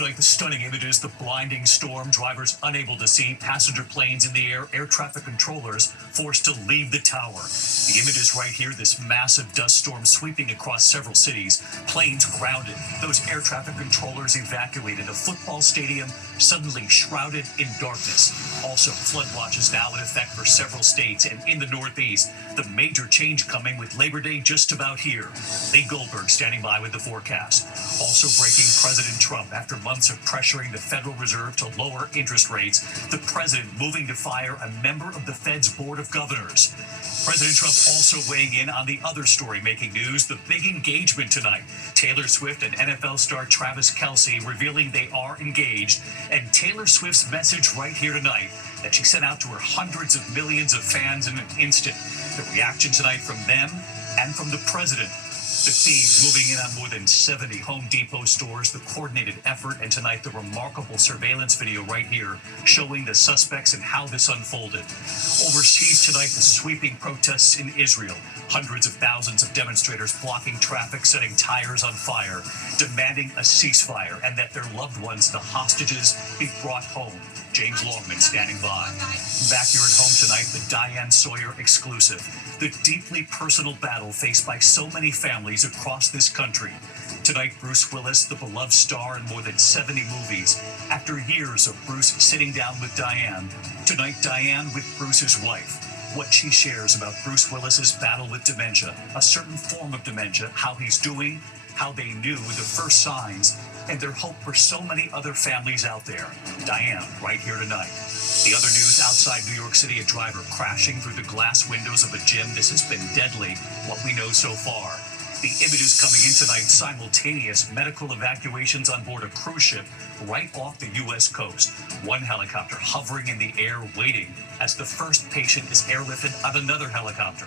Tonight, the stunning images, the blinding storm, drivers unable to see, passenger planes in the air traffic controllers forced to leave the tower. The images right here, this massive dust storm sweeping across several cities, planes grounded, those air traffic controllers evacuated, a football stadium suddenly shrouded in darkness. Also, flood watches now in effect for several states, and in the Northeast, the major change coming with Labor Day just about here. Lee Goldberg standing by with the forecast. Also breaking, President Trump, after months of pressuring the Federal Reserve to lower interest rates, the president moving to fire a member of the Fed's Board of Governors. President Trump also weighing in on the other story making news, the big engagement tonight. Taylor Swift and NFL star Travis Kelce revealing they are engaged, and Taylor Swift's message right here tonight that she sent out to her hundreds of millions of fans in an instant. The reaction tonight from them and from the president. The thieves moving in on more than 70 Home Depot stores, the coordinated effort, and tonight the remarkable surveillance video right here showing the suspects and how this unfolded. Overseas tonight, the sweeping protests in Israel. Hundreds of thousands of demonstrators blocking traffic, setting tires on fire, demanding a ceasefire and that their loved ones, the hostages, be brought home. James Longman standing by. Back here at home tonight, the Diane Sawyer exclusive. The deeply personal battle faced by so many families across this country. Tonight, Bruce Willis, the beloved star in more than 70 movies. After years of Bruce sitting down with Diane, tonight Diane with Bruce's wife. What she shares about Bruce Willis's battle with dementia, a certain form of dementia, how he's doing, how they knew the first signs, and their hope for so many other families out there. Diane, right here tonight. The other news outside New York City, a driver crashing through the glass windows of a gym. This has been deadly, what we know so far. The images coming in tonight, simultaneous medical evacuations on board a cruise ship right off the U.S. coast. One helicopter hovering in the air waiting as the first patient is airlifted on another helicopter.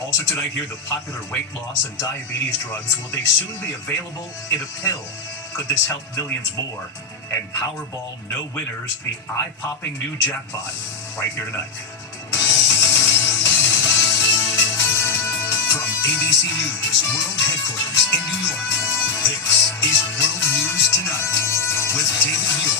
Also tonight here, the popular weight loss and diabetes drugs. Will they soon be available in a pill? Could this help millions more? And Powerball, no winners, the eye-popping new jackpot, right here tonight. From ABC News World Headquarters in New York, this is World News Tonight with David Muir.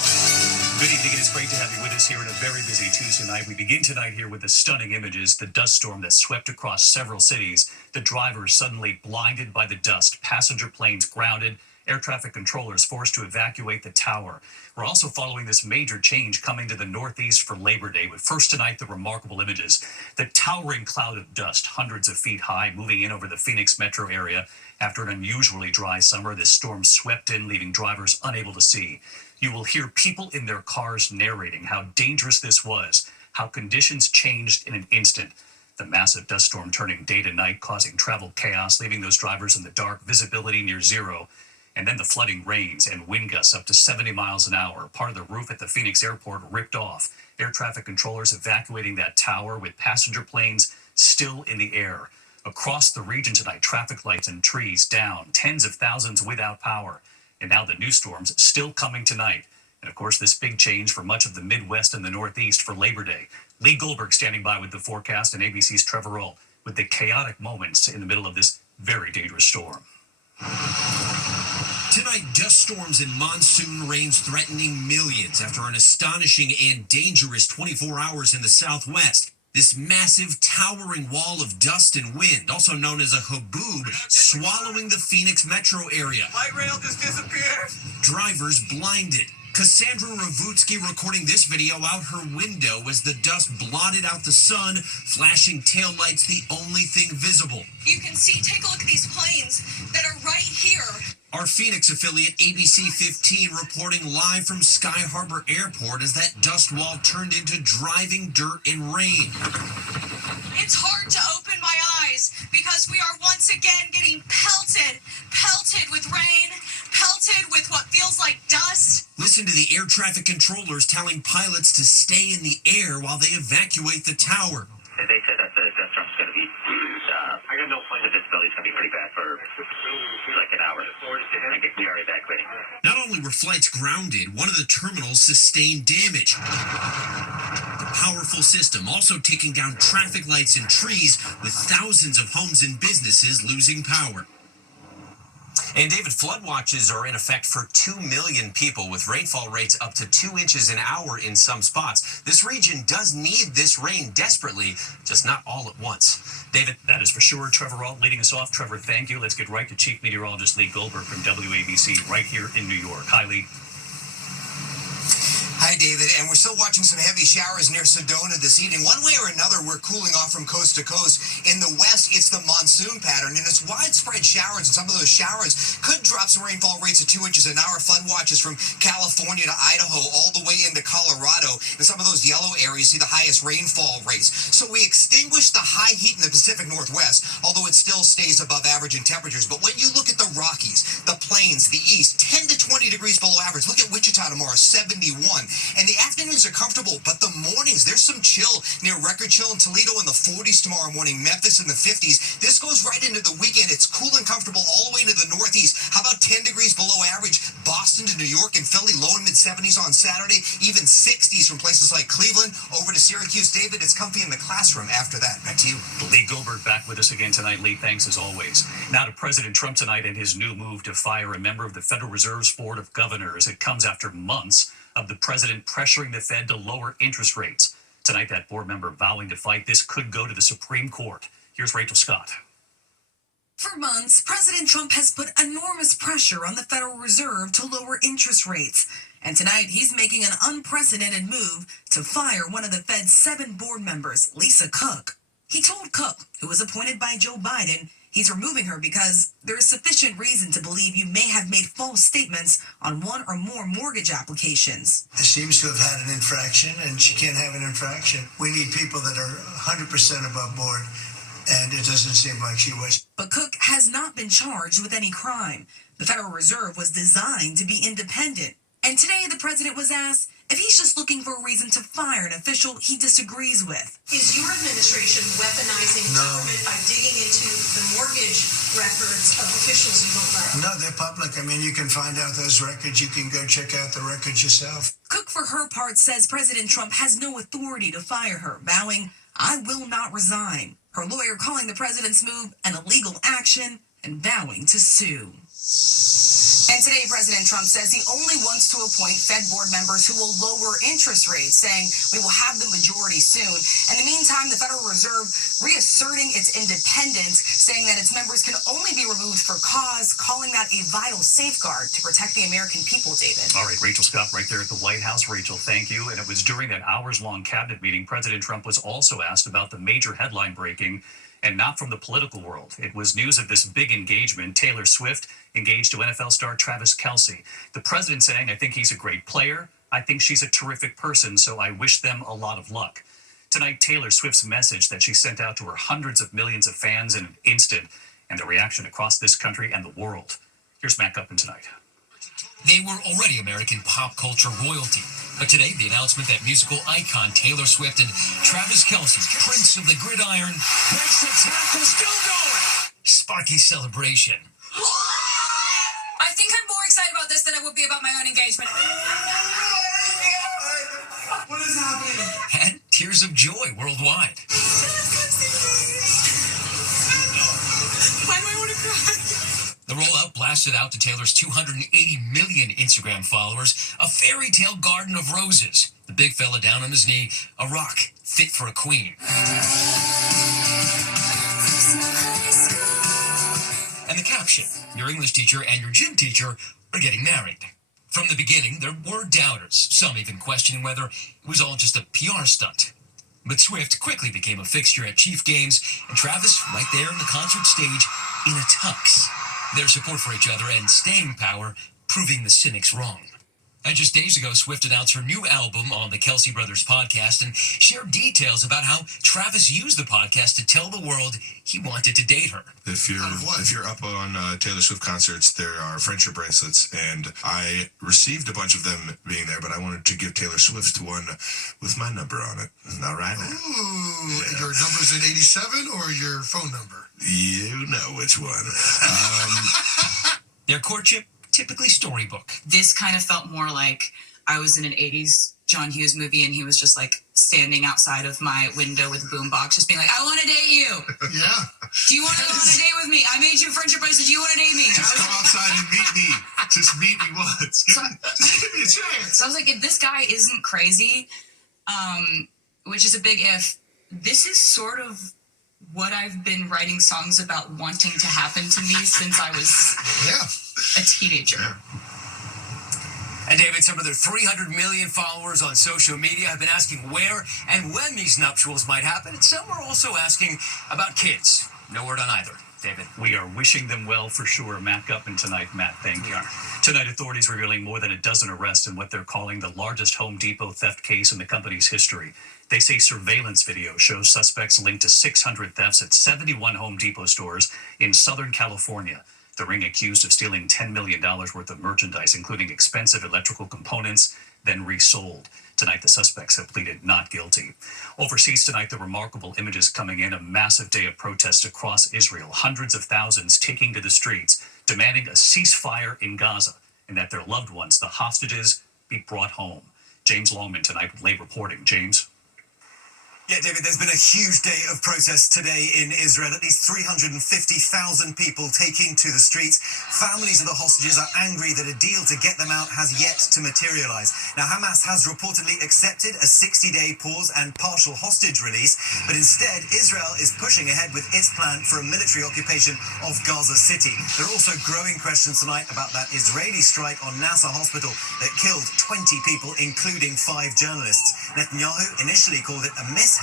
Good evening, and it's great to have you with us here on a very busy Tuesday night. We begin tonight here with the stunning images, the dust storm that swept across several cities, the drivers suddenly blinded by the dust, passenger planes grounded, air traffic controllers forced to evacuate the tower. We're also following this major change coming to the Northeast for Labor Day, with first tonight the remarkable images. The towering cloud of dust, hundreds of feet high, moving in over the Phoenix metro area. After an unusually dry summer, this storm swept in, leaving drivers unable to see. You will hear people in their cars narrating how dangerous this was, how conditions changed in an instant. The massive dust storm turning day to night, causing travel chaos, leaving those drivers in the dark, visibility near zero. And then the flooding rains and wind gusts up to 70 miles an hour. Part of the roof at the Phoenix airport ripped off. Air traffic controllers evacuating that tower with passenger planes still in the air. Across the region tonight, traffic lights and trees down, tens of thousands without power. And now the new storms still coming tonight. And of course, this big change for much of the Midwest and the Northeast for Labor Day. Lee Goldberg standing by with the forecast, and ABC's Trevor Roll with the chaotic moments in the middle of this very dangerous storm. Tonight, dust storms and monsoon rains threatening millions after an astonishing and dangerous 24 hours in the Southwest. This massive, towering wall of dust and wind, also known as a haboob, swallowing the Phoenix metro area. Light rail just disappeared. Drivers blinded. Cassandra Ravutsky recording this video out her window as the dust blotted out the sun, flashing taillights the only thing visible. You can see, take a look at these planes that are right here. Our Phoenix affiliate ABC 15 reporting live from Sky Harbor Airport as that dust wall turned into driving dirt and rain. It's hard to open my eyes because we are once again getting pelted with rain, pelted with what feels like dust. Listen to the air traffic controllers telling pilots to stay in the air while they evacuate the tower. They said that the dust storm's going to be, I got no plan. the visibility's going to be pretty bad for like an hour. I think we are evacuating. Not only were flights grounded, one of the terminals sustained damage. The powerful system also taking down traffic lights and trees, with thousands of homes and businesses losing power. And David, flood watches are in effect for 2 million people with rainfall rates up to 2 inches an hour in some spots. This region does need this rain desperately, just not all at once. David? That is for sure. Trevor Ault leading us off. Trevor, thank you. Let's get right to Chief Meteorologist Lee Goldberg from WABC right here in New York. Hi, Lee. Hi, David. And we're still watching some heavy showers near Sedona this evening. One way or another, we're cooling off from coast to coast. In the west, it's the monsoon pattern, and it's widespread showers, and some of those showers could drop some rainfall rates of 2 inches an hour. Flood watches from California to Idaho, all the way into Colorado. And some of those yellow areas see the highest rainfall rates. So we extinguished the high heat in the Pacific Northwest, although it still stays above average in temperatures. But when you look at the Rockies, the Plains, the East, 10 to 20 degrees below average. Look at Wichita tomorrow, 71. And the afternoons are comfortable, but the mornings, there's some chill. Near record chill in Toledo in the 40s tomorrow morning, Memphis in the 50s. This goes right into the weekend. It's cool and comfortable all the way to the northeast. How about 10 degrees below average? Boston to New York and Philly, low and mid-70s on Saturday. Even 60s from places like Cleveland over to Syracuse. David, it's comfy in the classroom after that. Back to you. Lee Goldberg back with us again tonight. Lee, thanks as always. Now to President Trump tonight and his new move to fire a member of the Federal Reserve's Board of Governors. It comes after months of the president pressuring the Fed to lower interest rates. Tonight, that board member vowing to fight this could go to the Supreme Court. Here's Rachel Scott. For months, President Trump has put enormous pressure on the Federal Reserve to lower interest rates. And tonight, he's making an unprecedented move to fire one of the Fed's 7 board members, Lisa Cook. He told Cook, who was appointed by Joe Biden, he's removing her because there is sufficient reason to believe you may have made false statements on one or more mortgage applications. It seems to have had an infraction, and she can't have an infraction. We need people that are 100% above board, and it doesn't seem like she was. But Cook has not been charged with any crime. The Federal Reserve was designed to be independent. And today, the president was asked if he's just looking for a reason to fire an official he disagrees with. Is your administration weaponizing government by digging into the mortgage records of officials you don't like? No, they're public. I mean, you can find out those records. You can go check out the records yourself. Cook, for her part, says President Trump has no authority to fire her, vowing, "I will not resign." Her lawyer calling the president's move an illegal action and vowing to sue. And today, President Trump says he only wants to appoint Fed board members who will lower interest rates, saying we will have the majority soon. In the meantime, the Federal Reserve reasserting its independence, saying that its members can only be removed for cause, calling that a vital safeguard to protect the American people, David. All right, Rachel Scott right there at the White House. Rachel, thank you. And it was during that hours-long cabinet meeting, President Trump was also asked about the major headline breaking, and not from the political world. It was news of this big engagement. Taylor Swift engaged to NFL star Travis Kelce. The president saying, I think he's a great player. I think she's a terrific person, so I wish them a lot of luck. Tonight, Taylor Swift's message that she sent out to her hundreds of millions of fans in an instant, and the reaction across this country and the world. Here's Matt Gutman tonight. They were already American pop culture royalty. But today, the announcement that musical icon Taylor Swift and Travis Kelce, Prince of the Gridiron, breaks the tackle, still going, spark a celebration. I think I'm more excited about this than I would be about my own engagement. What is happening? And tears of joy worldwide. Why do I want to cry? The rollout blasted out to Taylor's 280 million Instagram followers, a fairy tale garden of roses. The big fella down on his knee, a rock fit for a queen. And the caption, your English teacher and your gym teacher are getting married. From the beginning, there were doubters, some even questioning whether it was all just a PR stunt. But Swift quickly became a fixture at Chief Games, and Travis right there on the concert stage in a tux. Their support for each other and staying power proving the cynics wrong. And just days ago, Swift announced her new album on the Kelce Brothers podcast and shared details about how Travis used the podcast to tell the world he wanted to date her. If you're up on Taylor Swift concerts, there are friendship bracelets, and I received a bunch of them being there, but I wanted to give Taylor Swift one with my number on it. All right. Ooh, yeah. Your number's in 87 or your phone number? You know which one. Their courtship, typically storybook. This kind of felt more like I was in an 80s John Hughes movie and he was just like standing outside of my window with a boombox just being like, I want to date you. Yeah. Do you want to go on a date with me? I made you a friendship bracelet. Do you want to date me? Just come outside I was like, if this guy isn't crazy, which is a big if, this is sort of what I've been writing songs about wanting to happen to me since I was a teenager. And David, some of their 300 million followers on social media have been asking where and when these nuptials might happen. And some are also asking about kids. No word on either. David. We are wishing them well for sure. Matt Gutman tonight. Matt, thank you. Tonight, authorities revealing more than a dozen arrests in what they're calling the largest Home Depot theft case in the company's history. They say surveillance video shows suspects linked to 600 thefts at 71 Home Depot stores in Southern California. The ring accused of stealing $10 million worth of merchandise, including expensive electrical components, then resold. Tonight, the suspects have pleaded not guilty. Overseas tonight, the remarkable images coming in, a massive day of protests across Israel. Hundreds of thousands taking to the streets, demanding a ceasefire in Gaza and that their loved ones, the hostages, be brought home. James Longman tonight with late reporting. James. Yeah, David, there's been a huge day of protests today in Israel. At least 350,000 people taking to the streets. Families of the hostages are angry that a deal to get them out has yet to materialize. Now, Hamas has reportedly accepted a 60-day pause and partial hostage release, but instead, Israel is pushing ahead with its plan for a military occupation of Gaza City. There are also growing questions tonight about that Israeli strike on Nasser Hospital that killed 20 people, including 5 journalists. Netanyahu initially called it a mishap.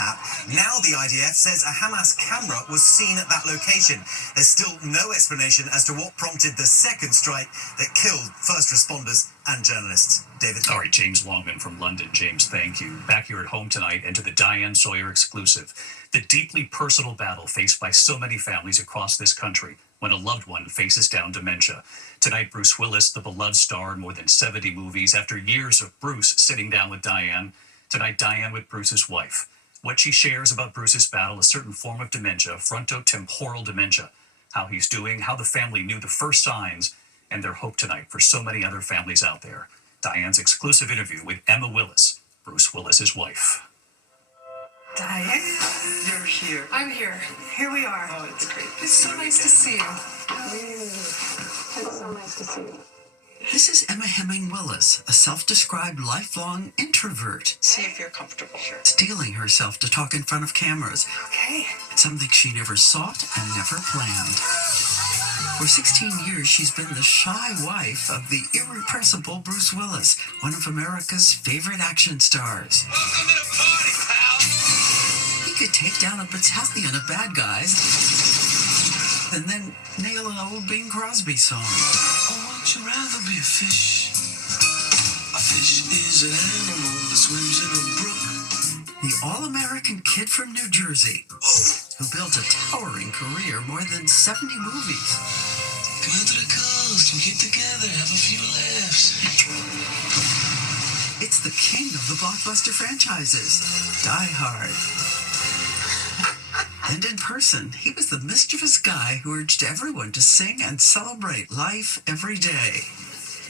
Now the IDF says a Hamas camera was seen at that location. There's still no explanation as to what prompted the second strike that killed first responders and journalists. David. All right, James Longman from London. James, thank you. Back here at home tonight and to the Diane Sawyer exclusive. The deeply personal battle faced by so many families across this country when a loved one faces down dementia. Tonight, Bruce Willis, the beloved star in more than 70 movies, after years of Bruce sitting down with Diane. Tonight, Diane with Bruce's wife. What she shares about Bruce's battle, a certain form of dementia, frontotemporal dementia, how he's doing, how the family knew the first signs, and their hope tonight for so many other families out there. Diane's exclusive interview with Emma Willis, Bruce Willis's wife. Diane, you're here. I'm here. Here we are. Oh, it's great. It's so nice to see you. It's so nice to see you. This is Emma Hemming Willis, a self-described lifelong introvert. See if you're comfortable. Sure. Steeling herself to talk in front of cameras. Okay. Something she never sought and never planned. For 16 years, she's been the shy wife of the irrepressible Bruce Willis, one of America's favorite action stars. Welcome to the party, pal. He could take down a battalion of bad guys and then nail an old Bing Crosby song. Would you rather be a fish? A fish is an animal that swims in a brook. The all-American kid from New Jersey, who built a towering career, more than 70 movies. Come out to the coast and get together, have a few laughs. It's the king of the blockbuster franchises, Die Hard. And in person, he was the mischievous guy who urged everyone to sing and celebrate life every day.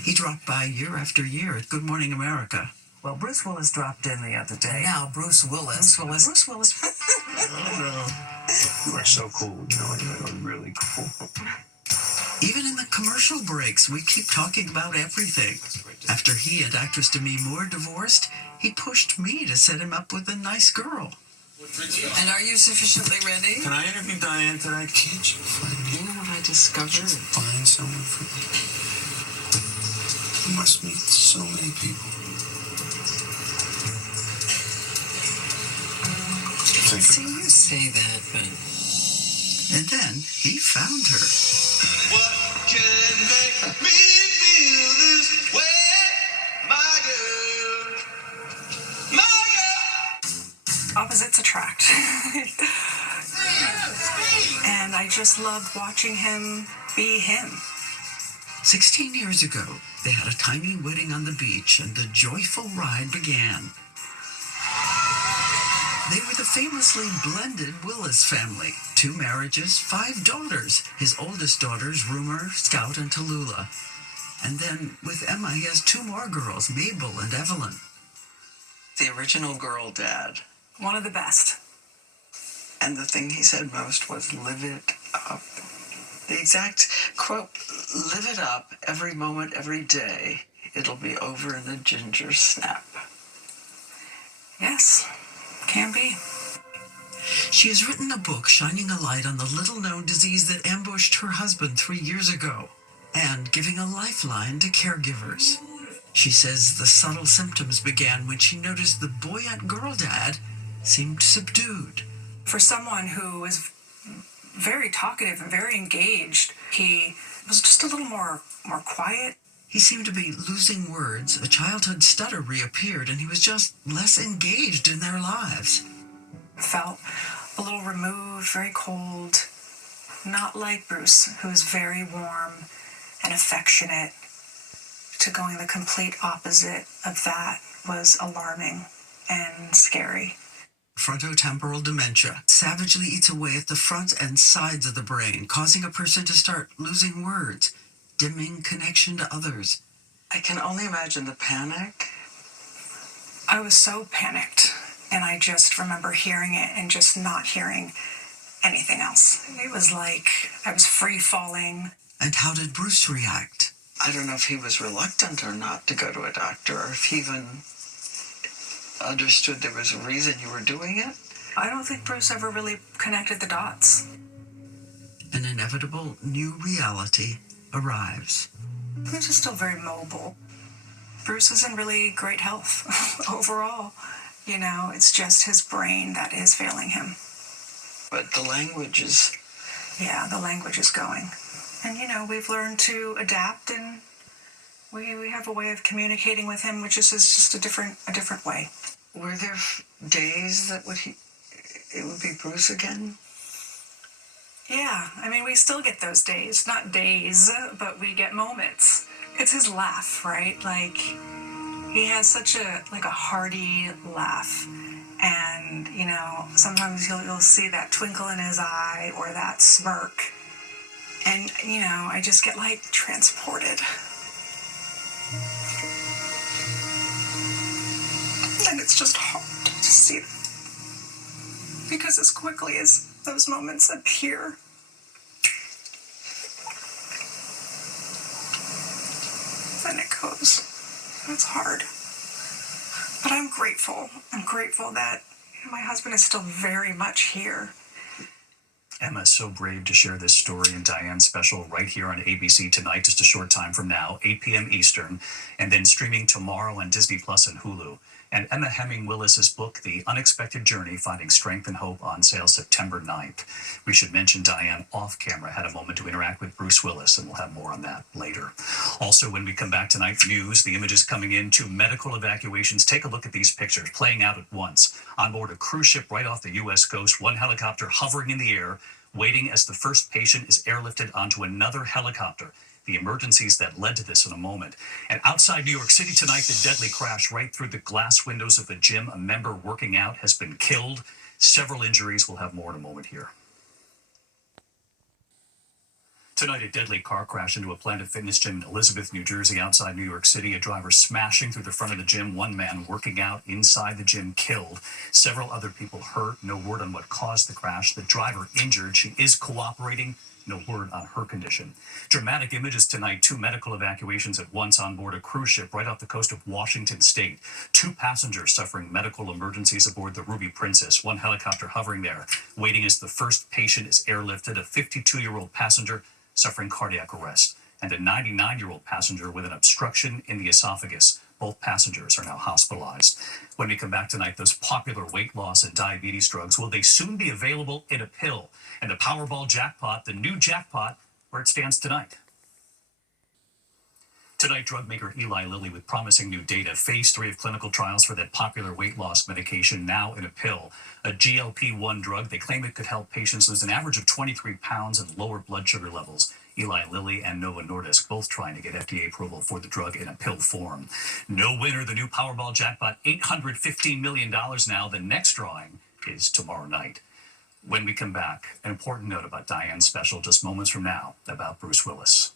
He dropped by year after year at Good Morning America. Well, Bruce Willis dropped in the other day. Now, Bruce Willis. Bruce Willis. Oh, no. You are so cool. You know, you're really cool. Even in the commercial breaks, we keep talking about everything. After he and actress Demi Moore divorced, he pushed me to set him up with a nice girl. And are you sufficiently ready? Can I interview Diane tonight? Can't you find You know what I discovered? find someone for me? You must meet so many people. See, you say that, but... And then he found her. What can make me feel this way, my girl? My girl! Opposites attract. And I just loved watching him be him. 16 years ago, they had a tiny wedding on the beach, and the joyful ride began. They were the famously blended Willis family. 2 marriages, 5 daughters. His oldest daughters, Rumor, Scout, and Tallulah. And then, with Emma, he has 2 more girls, Mabel and Evelyn. The original girl dad. One of the best. And the thing he said most was, live it up. The exact quote, live it up every moment, every day. it'll be over in a ginger snap. Yes, can be. She has written a book shining a light on the little-known disease that ambushed her husband 3 years ago and giving a lifeline to caregivers. She says the subtle symptoms began when she noticed the boy-and-girl dad seemed subdued. For someone who was very talkative and very engaged, he was just a little more quiet. He seemed to be losing words, a childhood stutter reappeared, and he was just less engaged in their lives. Felt a little removed, very cold, not like Bruce, who was very warm and affectionate. To going the complete opposite of that was alarming and scary. Frontotemporal dementia savagely eats away at the front and sides of the brain, causing a person to start losing words, dimming connection to others. I can only imagine the panic. I was so panicked, and I just remember hearing it and just not hearing anything else. It was like I was free falling. And how did Bruce react? I don't know if he was reluctant or not to go to a doctor, or if he even understood there was a reason you were doing it. I don't think Bruce ever really connected the dots. An inevitable new reality arrives. Bruce is still very mobile. Bruce is in really great health overall. You know, it's just his brain that is failing him. But the language is... Yeah, the language is going. And, you know, we've learned to adapt, and we have a way of communicating with him, which is just a different way. Were there days that it would be Bruce again? Yeah, I mean, we still get those days. Not days, but we get moments. It's his laugh, right? Like, he has such a hearty laugh. And, you know, sometimes you'll see that twinkle in his eye or that smirk. And, you know, I just get, like, transported. And it's just hard to see that. Because as quickly as those moments appear, then it goes. It's hard. But I'm grateful. I'm grateful that my husband is still very much here. Emma, so brave to share this story in Diane's special right here on ABC tonight, just a short time from now, 8 p.m. Eastern, and then streaming tomorrow on Disney Plus and Hulu. And Emma Hemming Willis's book, The Unexpected Journey, Finding Strength and Hope, on sale September 9th. We should mention Diane off camera had a moment to interact with Bruce Willis, and we'll have more on that later. Also, when we come back tonight, news, the images coming in, 2 medical evacuations. Take a look at these pictures playing out at once. On board a cruise ship right off the U.S. coast, one helicopter hovering in the air, waiting as the first patient is airlifted onto another helicopter. The emergencies that led to this in a moment. And outside New York City tonight, the deadly crash right through the glass windows of a gym. A member working out has been killed. Several injuries. We'll have more in a moment here. Tonight, a deadly car crash into a Planet Fitness gym in Elizabeth, New Jersey, outside New York City. A driver smashing through the front of the gym. One man working out inside the gym killed. Several other people hurt. No word on what caused the crash. The driver injured. She is cooperating. No word on her condition. Dramatic images tonight. 2 medical evacuations at once on board a cruise ship right off the coast of Washington State. 2 passengers suffering medical emergencies aboard the Ruby Princess. One helicopter hovering there, waiting as the first patient is airlifted. A 52-year-old passenger suffering cardiac arrest, and a 99-year-old passenger with an obstruction in the esophagus. Both passengers are now hospitalized. When we come back tonight, those popular weight loss and diabetes drugs, will they soon be available in a pill? And the Powerball jackpot, the new jackpot, where it stands tonight. Tonight, drug maker Eli Lilly with promising new data. Phase 3 of clinical trials for that popular weight loss medication, now in a pill. A GLP-1 drug. They claim it could help patients lose an average of 23 pounds and lower blood sugar levels. Eli Lilly and Novo Nordisk both trying to get FDA approval for the drug in a pill form. No winner, the new Powerball jackpot, $815 million now. The next drawing is tomorrow night. When we come back, an important note about Diane's special just moments from now about Bruce Willis.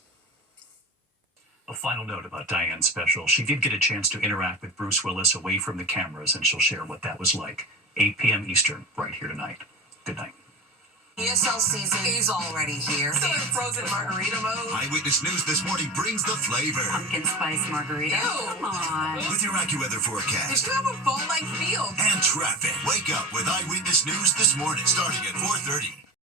A final note about Diane's special. She did get a chance to interact with Bruce Willis away from the cameras, and she'll share what that was like. 8 p.m. Eastern, right here tonight. Good night. ESL season is already here. Still in frozen margarita mode. Eyewitness News this morning brings the flavor. Pumpkin spice margarita. Ew. Come on. With your AccuWeather forecast You have a fall-like field. and traffic. Wake up with Eyewitness News this morning, starting at 4:30.